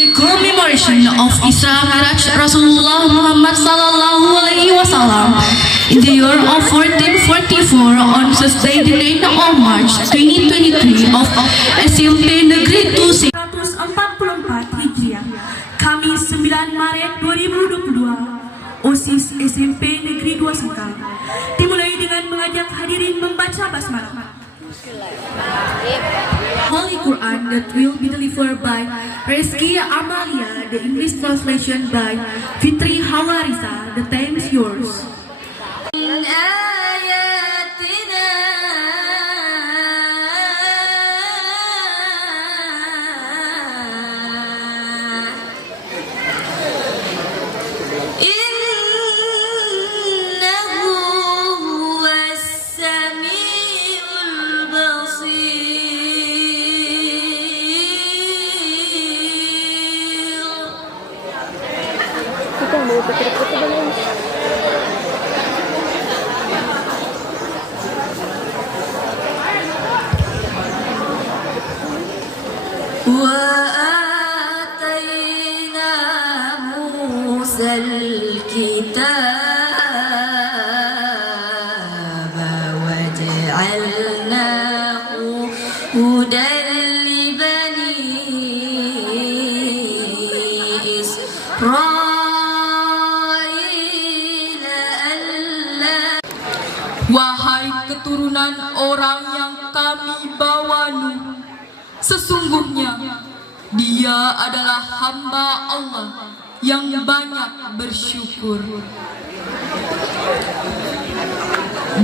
The commemoration of Isra Miraj Rasulullah Muhammad Sallallahu Alaihi Wasallam in the year of 1444 on Thursday the 9th of March 2023 of SMP Negeri 2 144 Hijriah, Kamis 9 Maret 2022, OSIS SMP Negeri 2 Sengkang dimulai dengan mengajak hadirin membaca basmalah. Holy Quran that will be delivered by Reski Amalia, the English translation by Fitri Hawarisa. The time is yours. وآتينا موسى الكتاب وجعلناه هدى لبني إسرائيل ألا. Wahai keturunan orang yang kami bawa Nuh, sesungguhnya dia adalah hamba Allah yang banyak bersyukur.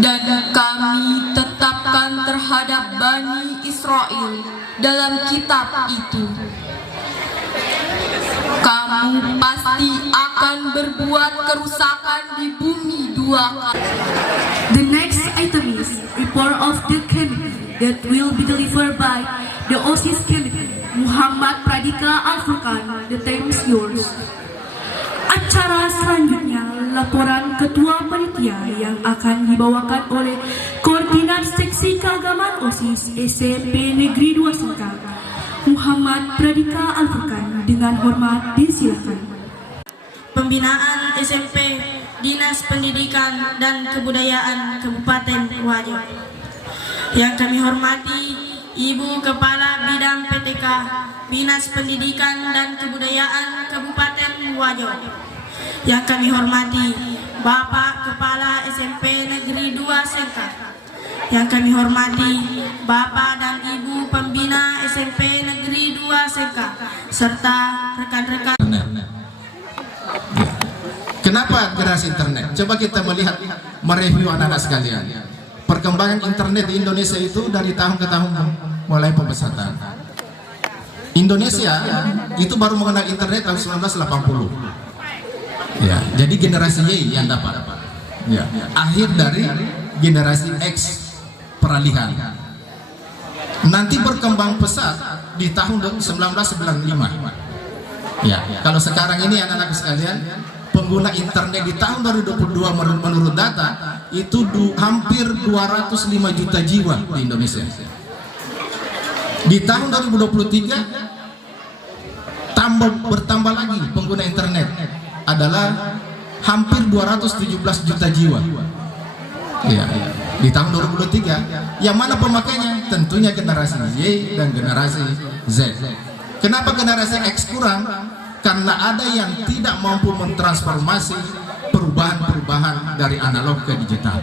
Dan kami tetapkan terhadap Bani Israel dalam kitab itu, kamu pasti akan berbuat kerusakan di bumi dua kali. The next item is report of the committee that will be delivered by the OSIS committee, Muhammad Pradika Al-Furqan. The time is yours. Acara selanjutnya laporan ketua panitia yang akan dibawakan oleh koordinat seksi keagamaan OSIS SMP Negeri 2 Sengkang, Muhammad Pradika Al-Furqan. Dengan hormat disilakan. Pembinaan SMP Dinas Pendidikan dan Kebudayaan Kabupaten Wajo. Yang kami hormati Ibu Kepala Bidang PTK Dinas Pendidikan dan Kebudayaan Kabupaten Wajo. Yang kami hormati Bapak Kepala SMP Negeri 2 Sengkang. Yang kami hormati Bapak dan Ibu Pembina SMP Negeri 2 Sengkang serta rekan-rekan. Kenapa generasi internet? Coba kita melihat, mereview anak-anak sekalian. Perkembangan internet di Indonesia itu dari tahun ke tahun mulai pembesatan. Indonesia itu baru mengenal internet tahun 1980. Ya, jadi generasi Y yang dapat. Ya, akhir dari generasi X peralihan. Nanti berkembang pesat di tahun 1995. Ya, kalau sekarang ini anak-anak sekalian, pengguna internet di tahun 2022 menurut data itu hampir 205 juta jiwa di Indonesia. Di tahun 2023 bertambah lagi pengguna internet adalah hampir 217 juta jiwa. Ya, di tahun 2023 yang mana pemakainya? Tentunya generasi Y dan generasi Z. Kenapa generasi X kurang? Karena ada yang tidak mampu mentransformasi perubahan-perubahan dari analog ke digital.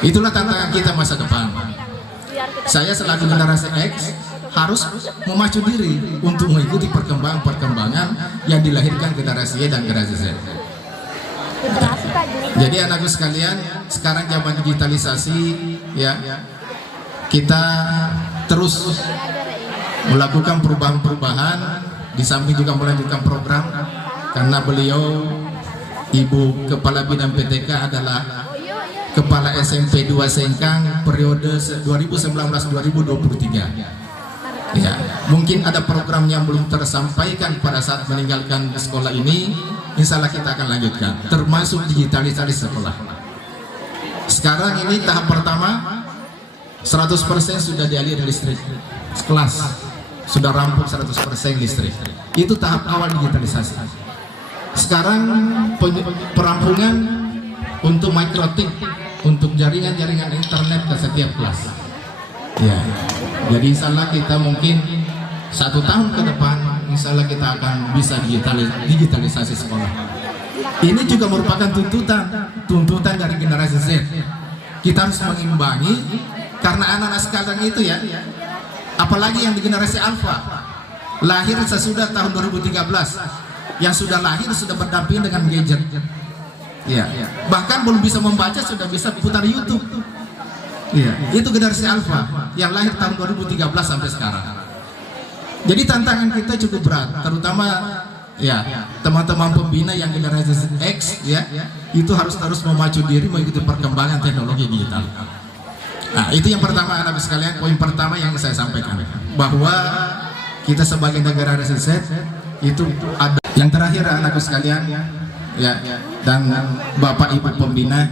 Itulah tantangan kita masa depan. Saya selaku generasi X harus memacu diri untuk mengikuti perkembangan yang dilahirkan generasi Y dan generasi Z. Jadi anakku sekalian, sekarang zaman digitalisasi, ya, kita terus melakukan perubahan-perubahan. Di samping juga melanjutkan program, karena beliau Ibu Kepala Bidang PTK adalah Kepala SMP 2 Sengkang periode 2019-2023. Ya, mungkin ada program yang belum tersampaikan pada saat meninggalkan sekolah ini. Insya Allah kita akan lanjutkan, termasuk digitalisasi sekolah. Sekarang ini tahap pertama 100% sudah dialiri listrik kelas. sudah rampung 100% listrik. Itu tahap awal digitalisasi. Sekarang perampungan untuk mikrotik, untuk jaringan-jaringan internet ke setiap kelas. Ya, jadi insya Allah kita mungkin 1 tahun ke depan, insya Allah kita akan bisa digitalisasi sekolah. Ini juga merupakan tuntutan dari generasi Z. Kita harus mengimbangi, karena anak-anak sekarang itu ya, apalagi yang di generasi Alpha, lahir sesudah tahun 2013, yang sudah lahir sudah berdampingan dengan gadget. Ya, bahkan belum bisa membaca sudah bisa putar YouTube. Ya, itu generasi Alpha yang lahir tahun 2013 sampai sekarang. Jadi tantangan kita cukup berat, terutama ya teman-teman pembina yang generasi X ya, itu harus terus memacu diri mengikuti perkembangan teknologi digital. Nah, itu yang pertama anak sekalian, poin pertama yang saya sampaikan, bahwa kita sebagai negara Z itu ada. Yang terakhir anakku sekalian ya, dan Bapak Ibu pembina,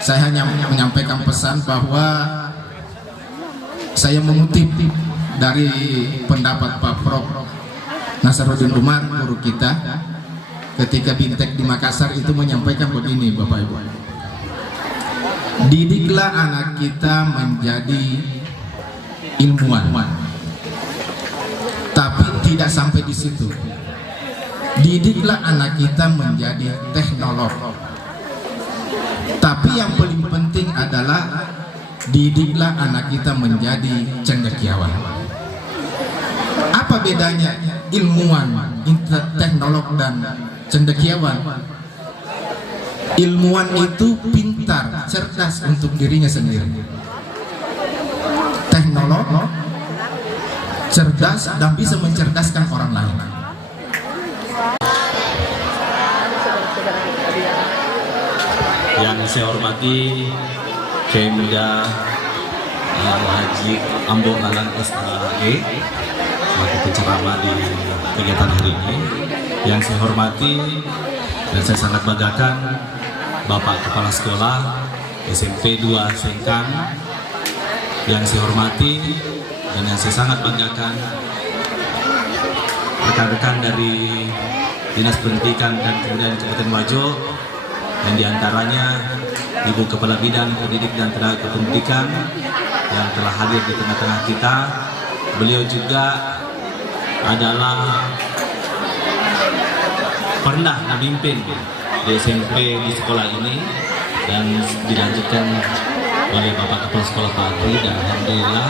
saya hanya menyampaikan pesan bahwa saya mengutip dari pendapat Pak Prof Nasaruddin Umar, guru kita, ketika Bintek di Makassar itu menyampaikan begini, Bapak Ibu. Didiklah anak kita menjadi ilmuwan, tapi tidak sampai di situ. Didiklah anak kita menjadi teknolog, tapi yang paling penting adalah didiklah anak kita menjadi cendekiawan. Apa bedanya ilmuwan, teknolog, dan cendekiawan? Ilmuwan itu pintar, cerdas untuk dirinya sendiri. Teknolog cerdas dan bisa mencerdaskan orang lain. Yang saya hormati Pemda Haji Ambo Alan SAG selaku penceramah di kegiatan hari ini. Yang saya hormati dan saya sangat banggakan Bapak Kepala Sekolah SMP 2 Sengkang. Yang saya hormati dan yang saya sangat banggakan rekan-rekan dari Dinas Pendidikan dan Kebudayaan Kabupaten Wajo, yang diantaranya Ibu Kepala Bidang Pendidik dan Tenaga Kependidikan yang telah hadir di tengah-tengah kita. Beliau juga adalah pernah memimpin di SMP di sekolah ini dan dilanjutkan oleh Bapak Kepala Sekolah Pak Adri, dan alhamdulillah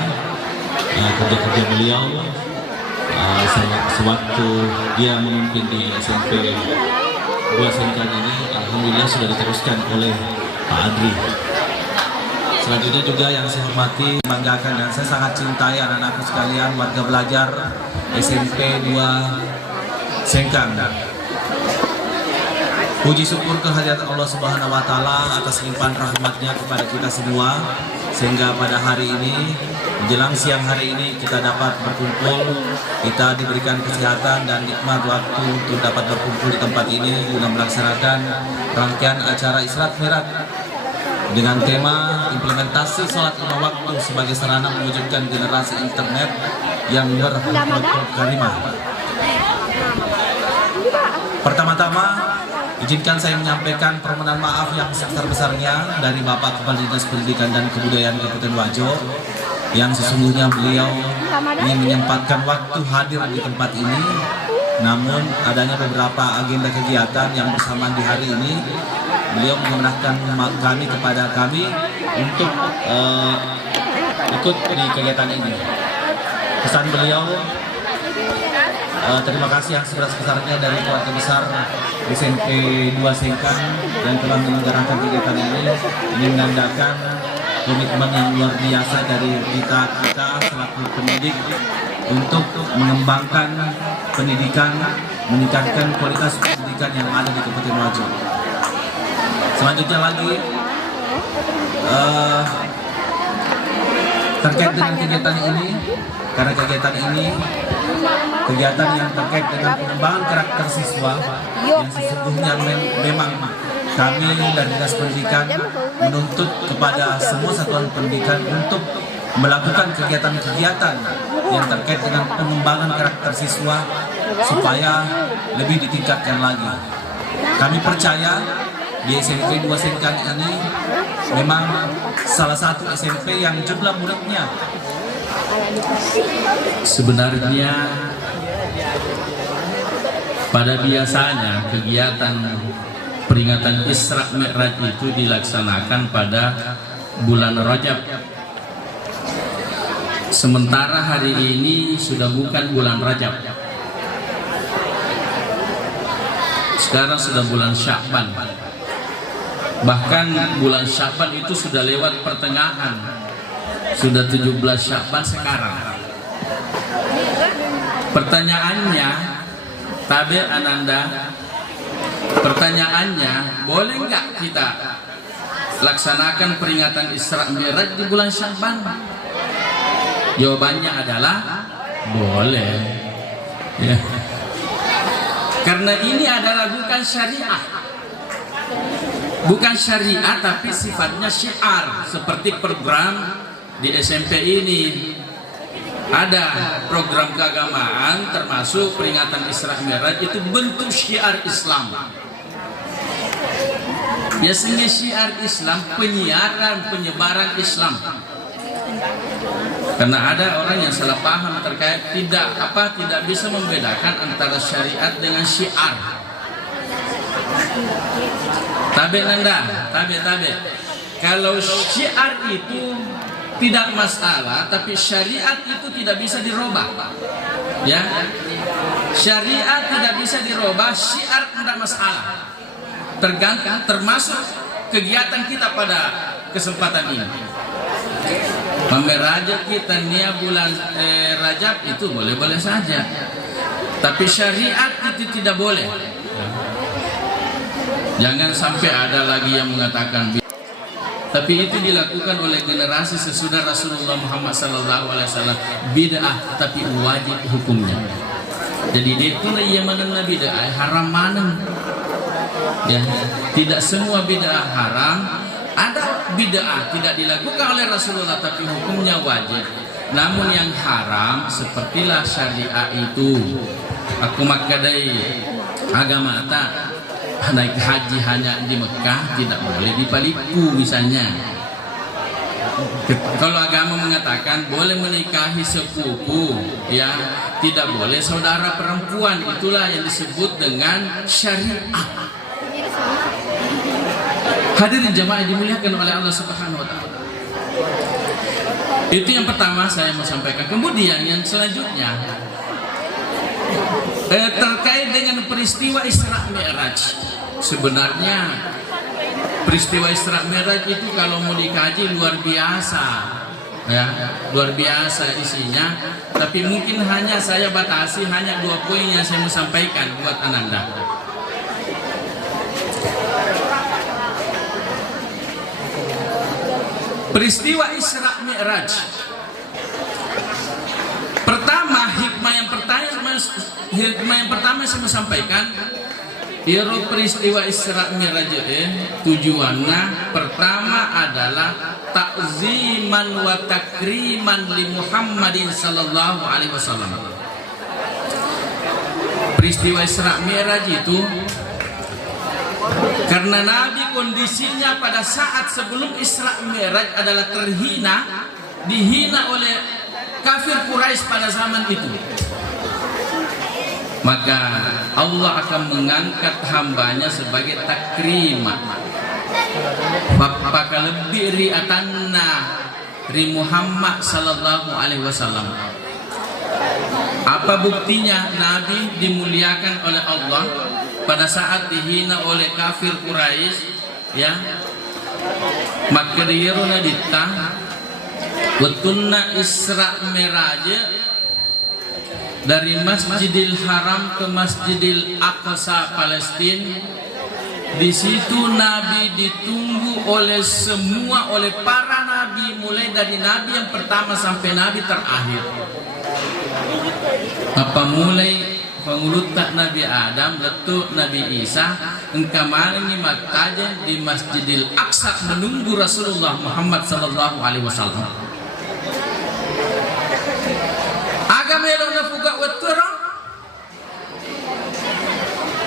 kerja-kerja beliau sewaktu dia memimpin di SMP 2 Sengkang ini alhamdulillah sudah diteruskan oleh Pak Adri. Selanjutnya juga yang saya hormati, banggakan dan saya sangat cintai anak-anakku sekalian, warga belajar SMP 2 Sengkang. Puji syukur kehadirat Allah Subhanahu wa Ta'ala atas limpahan rahmatnya kepada kita semua, sehingga pada hari ini, menjelang siang hari ini, kita dapat berkumpul, kita diberikan kesehatan dan nikmat waktu untuk dapat berkumpul di tempat ini guna melaksanakan rangkaian acara Isra Mi'raj dengan tema implementasi sholat 5 waktu sebagai sarana mewujudkan generasi internet yang berhikmat karimah. Pertama-tama, izinkan saya menyampaikan permohonan maaf yang sebesar-besarnya dari Bapak Kepala Dinas Pendidikan dan Kebudayaan Kabupaten Wajo, yang sesungguhnya beliau ingin menyempatkan waktu hadir di tempat ini, namun adanya beberapa agenda kegiatan yang bersamaan di hari ini, beliau memerintahkan kepada kami untuk ikut di kegiatan ini. Pesan beliau, terima kasih yang sebesar-besarnya dari keluarga besar SMP 2 Sengkang yang telah menyelenggarakan kegiatan ini. Ini menandakan komitmen yang luar biasa dari kita selaku pendidik untuk mengembangkan pendidikan, meningkatkan kualitas pendidikan yang ada di Kabupaten Wajo. Selanjutnya lagi, terkait dengan kegiatan ini, karena kegiatan ini kegiatan yang terkait dengan pengembangan karakter siswa yang sesungguhnya memang kami dari Dinas Pendidikan menuntut kepada semua satuan pendidikan untuk melakukan kegiatan-kegiatan yang terkait dengan pengembangan karakter siswa supaya lebih ditingkatkan lagi. Kami percaya di SMP 2 Sengkang ini memang salah satu SMP yang jumlah muridnya sebenarnya pada biasanya kegiatan peringatan Isra Mi'raj itu dilaksanakan pada bulan Rajab. Sementara hari ini sudah bukan bulan Rajab. Sekarang sudah bulan Sya'ban. Bahkan bulan Sya'ban itu sudah lewat pertengahan. Sudah 17 Sya'ban sekarang. Pertanyaannya, Tabe Ananda, pertanyaannya, boleh nggak kita laksanakan peringatan Isra Mi'raj di bulan Sya'ban? Jawabannya adalah boleh. Ya. Karena ini adalah bukan syariah. Bukan syariah tapi sifatnya syiar, seperti program di SMP ini. Ada program keagamaan termasuk peringatan Isra Mi'raj, itu bentuk syiar Islam. Biasanya syiar Islam penyiaran, penyebaran Islam. Karena ada orang yang salah paham terkait tidak bisa membedakan antara syariat dengan syiar. Tabe Nanda, tabe. Kalau syiar itu tidak masalah, tapi syariat itu tidak bisa dirubah. Ya, syariat tidak bisa dirubah, syiar tidak masalah. Termasuk kegiatan kita pada kesempatan ini. Pamerajab kita nia bulan Rajab itu boleh-boleh saja, tapi syariat itu tidak boleh. Jangan sampai ada lagi yang mengatakan. Tapi itu dilakukan oleh generasi sesudah Rasulullah Muhammad SAW. Bid'ah tapi wajib hukumnya. Jadi dia pun ia mana bid'ah haram mana? Ya, tidak semua bid'ah haram. Ada bid'ah tidak dilakukan oleh Rasulullah tapi hukumnya wajib. Namun yang haram sepertilah syariah itu. Aku makadai agama tak naik haji hanya di Mekah tidak boleh di Paliku misalnya. Kalau agama mengatakan boleh menikahi sepupu, ya tidak boleh saudara perempuan, itulah yang disebut dengan syariah. Hadirin jamaah dimuliakan oleh Allah Subhanahu wa taala. Itu yang pertama saya mau sampaikan. Kemudian yang selanjutnya terkait dengan peristiwa Isra Mi'raj. Sebenarnya peristiwa Isra Mi'raj itu kalau mau dikaji luar biasa. Ya, luar biasa isinya, tapi mungkin hanya saya batasi hanya 2 poin yang saya mau sampaikan buat Ananda. Peristiwa Isra Mi'raj. Pertama, hikmah yang pertama saya mau sampaikan, peristiwa Isra Mi'raj tujuannya pertama adalah ta'ziman wa takriman li Muhammadin sallallahu alaihi wasallam. Peristiwa Isra Mi'raj itu karena Nabi kondisinya pada saat sebelum Isra Mi'raj adalah terhina, dihina oleh kafir Quraisy pada zaman itu. Maka Allah akan mengangkat hambanya sebagai takrimah. Maka lebih riatanna ri Muhammad sallallahu alaihi wasallam. Apa buktinya Nabi dimuliakan oleh Allah pada saat dihina oleh kafir Quraisy, ya? Maka diyaruna ditta watunna Isra Mi'raj dari Masjidil Haram ke Masjidil Aqsa Palestina. Di situ Nabi ditunggu oleh para nabi, mulai dari nabi yang pertama sampai nabi terakhir. Apa mulai pengulutan Nabi Adam, letuk Nabi Isa, engkamalangi maktaja di Masjidil Aqsa menunggu Rasulullah Muhammad sallallahu alaihi wasallam. Agama yang nafuga wetura.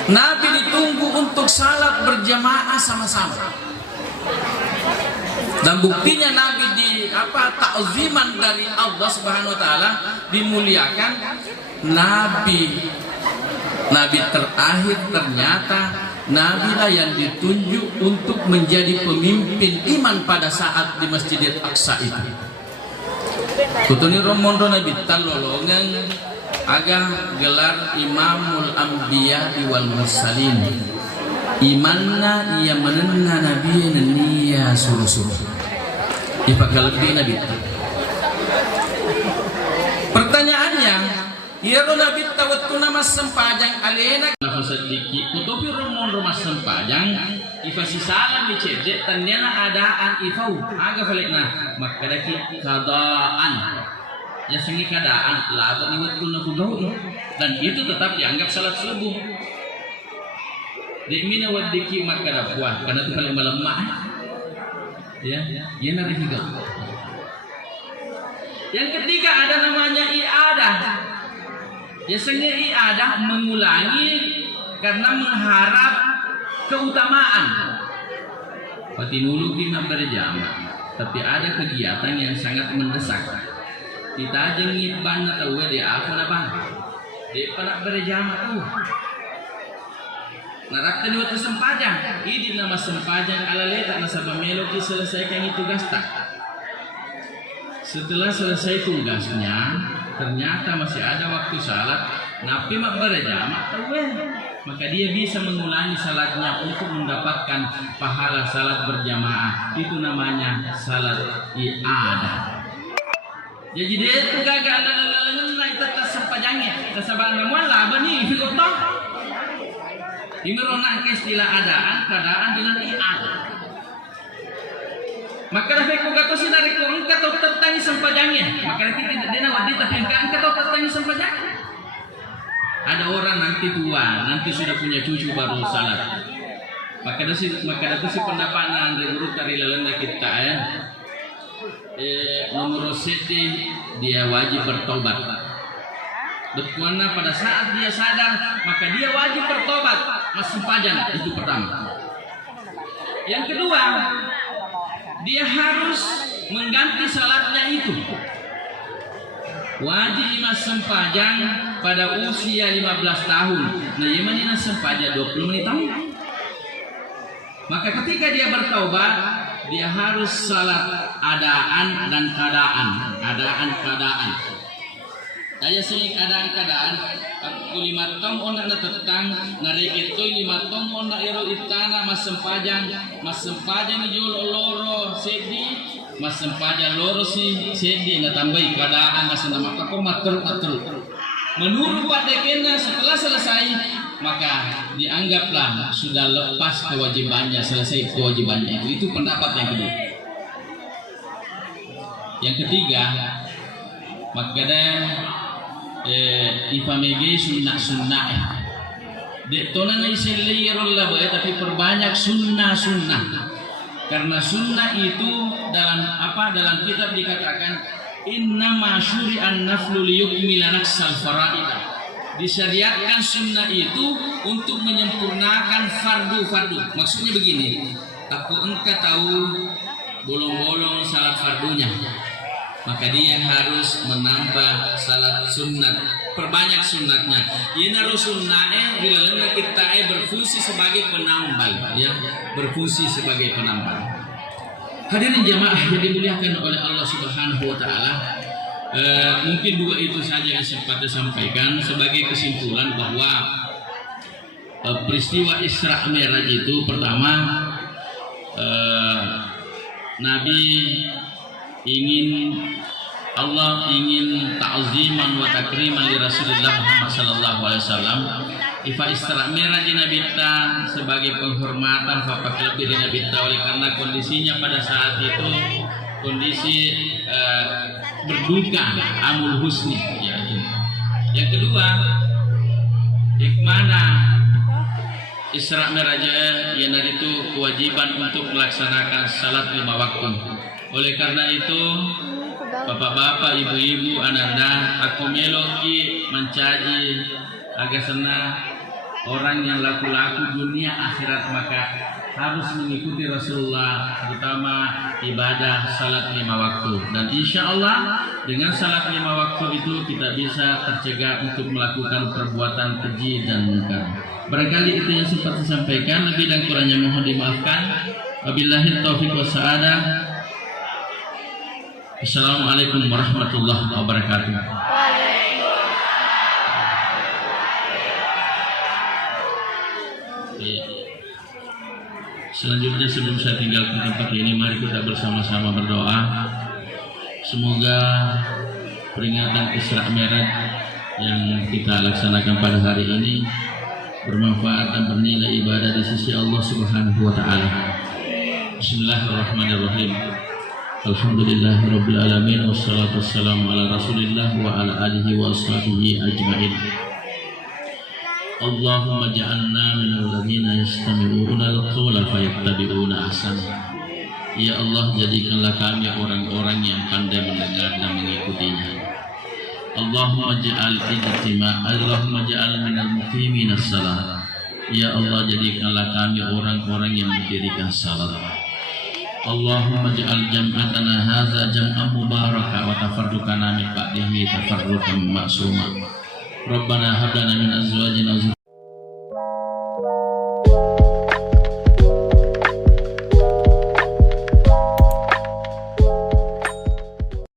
Nabi ditunggu untuk salat berjamaah sama-sama. Dan buktinya Nabi ta'ziman dari Allah Subhanahu wa taala, dimuliakan. Nabi terakhir ternyata Nabi lah yang ditunjuk untuk menjadi pemimpin iman pada saat di Masjidil Aqsa itu. Kutuni romondo Nabi talolongan aga gelar Imamul Anbiya wal Mursalin. Imanna ia menenna Nabi nenia suruh-suruh. Ipagalabi Nabi. Pertanyaannya, ya Nabi tawattu nama sempajang alena sedikit kutopi romon rumah sempajang ifasi salam dicedek tanyana adaan ifau aga falekna makadaki kadaan ya sengi kadaan lada ni waktu na kugau dan itu tetap dianggap salat subuh. Di mina wadiki makada puah karena itu paling melemah. Ya nari higau. Yang ketiga ada namanya i'adah. Ya sengi i'adah mengulangi karena mengharap keutamaan. Patinulu kita berjamaah, tapi ada kegiatan yang sangat mendesak. Kita jengit banget tahu dia apa bang? Dia pernah berjamaah tuh. Narakkan waktu sempajang, ini nama sempajang ala letak nasabah melodi selesaikan itu tugas tak. Setelah selesai tugasnya, ternyata masih ada waktu salat. Nabi mak berjamaah tahu maka dia bisa mengulangi salatnya untuk mendapatkan pahala salat berjamaah. Itu namanya salat i'adah. Jadi dia itu gagal naik tetap sempajangnya. Kesabaran namun lah bani ikut toh. Imeronak ke istilah adaan, keadaan dengan i'adah. Maka dapat kau kata si dari kau engkau tahu tertangi sempajangnya. Maka kita tidak nak wadita engkau tahu tertangi sempajangnya. Ada orang nanti tua, nanti sudah punya cucu baru salat. Maka ada si pendapatan dari guru dari lalanda kita ya. Nomor seti dia wajib bertobat. Berkuana pada saat dia sadar maka dia wajib bertobat. Masih panjang itu pertama. Yang kedua dia harus mengganti salatnya itu. Wajib mas sempajang pada usia 15 tahun. Nah, yang sempajang 20 tahun. Maka ketika dia bertaubat, dia harus salat adaan dan kadaan. Adaan. Saya sing kadaan. Aku 5 tahun ona na tetang narikito 5 tahun ona iro itana mas sempajang jul loro sedi. Mas sempaja loro si sedi natambahi keadaan mas nama kako matul. Menurut padekena setelah selesai maka dianggaplah sudah lepas kewajibannya, selesai kewajibannya itu pendapat yang kedua. Yang ketiga maka ipamege sunnah dek tonan isilirul labay tapi perbanyak sunnah. Karena sunnah itu dalam kitab dikatakan innama syuri'an naflu liyukmila naksal fara'id. Disyariatkan sunnah itu untuk menyempurnakan fardu. Maksudnya begini, engkau tahu bolong-bolong salat fardunya, maka dia harus menambah salat sunat, perbanyak sunatnya. Ia naruh sunnahnya bila kita berfungsi sebagai penambal, ya, berfungsi sebagai penambal. Hadirin jamaah yang dimuliakan oleh Allah Subhanahu wa taala, mungkin dua itu saja yang sempat saya sampaikan sebagai kesimpulan bahwa peristiwa Isra Mi'raj itu pertama Nabi Allah ingin ta'ziman wa takriman li Rasulullah Muhammad sallallahu alaihi wasallam. Ifa Isra Mi'raj Nabi ta sebagai penghormatan fapak lebih dari Nabi ta oleh karena kondisinya pada saat itu kondisi berduka amul husni ya. Yang kedua hikmana Isra Mi'raj yang itu kewajiban untuk melaksanakan salat 5 waktu. Oleh karena itu bapak-bapak, ibu-ibu, ananda, aku meloki mencaji agak senang orang yang laku-laku dunia akhirat, maka harus mengikuti Rasulullah, terutama ibadah salat 5 waktu. Dan insya Allah dengan salat 5 waktu itu kita bisa tercegah untuk melakukan perbuatan keji dan munkar. Barangkali itu yang sempat disampaikan, lebih dan kurangnya mohon dimaafkan. Wabillahi taufiq wassa'adah. Assalamualaikum warahmatullahi wabarakatuh. Selanjutnya sebelum saya tinggalkan tempat ini, mari kita bersama-sama berdoa. Semoga peringatan Isra Mi'raj yang kita laksanakan pada hari ini bermanfaat dan bernilai ibadah di sisi Allah Subhanahu wa taala. Bismillahirrahmanirrahim. Alhamdulillahirabbil alamin wassalatu wassalamu ala Rasulillah wa ala alihi wa ashabihi ajmain. Allahumma ja'alna minal ladzina yastami'una al-qawla fayattabi'una ahsana. Ya Allah, jadikanlah kami orang-orang yang pandai mendengar dan mengikutinya. Allahumma ja'al minal muqimina shalah. Ya Allah, jadikanlah kami orang-orang yang mendirikan salat. Allahumma ja'al jam'atana hadza jam'an mubaraka wa tafarruqana min ba'dihi tafarruqan ma'suma. Rabbana hab lana min azwajina